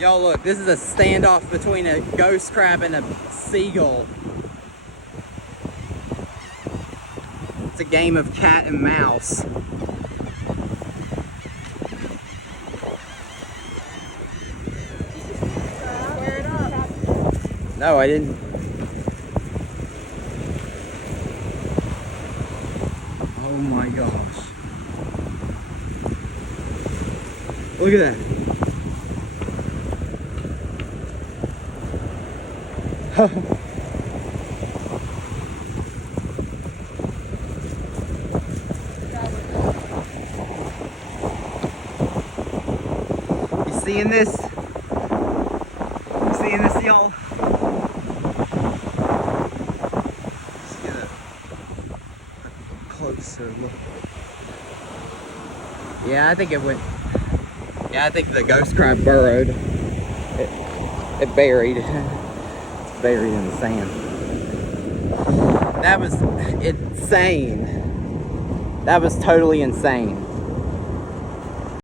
Y'all look, this is a standoff between a ghost crab and a seagull. It's a game of cat and mouse. No, I didn't. Oh my gosh. Look at that. You seeing this? You seeing this, y'all? Let's get a closer look. Yeah, I think it went. Yeah, I think the ghost crab burrowed. It buried. It's buried in the sand. That was insane. That was totally insane.